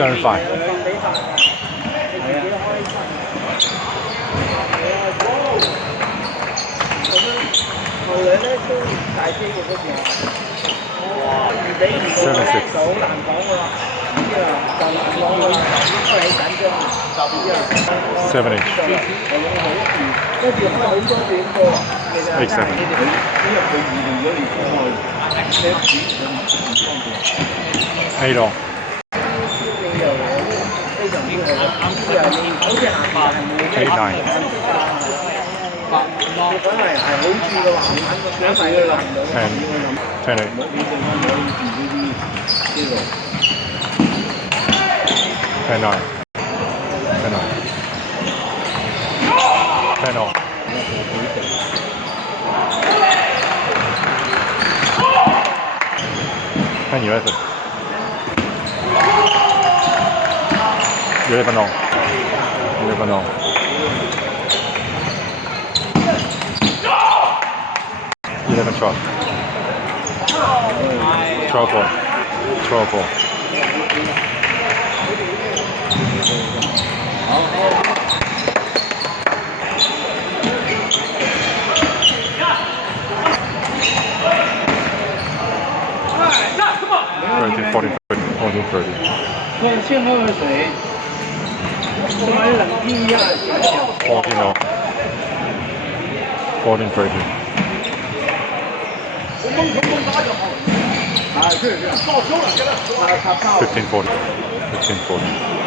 75. Seven six. 7 8. 8 7. 8 all. 8 9. 10 10 8. 10 9. 10 9. 10 all. 10 11. 11 all. 11 all. 11 12. 12 all. 12 all. 13 14 14 30. 先喝个水，这玩意冷静一下，想想。 14 all. 14 30. 啊，是是，报销了，现在。他 15 40. 15 40.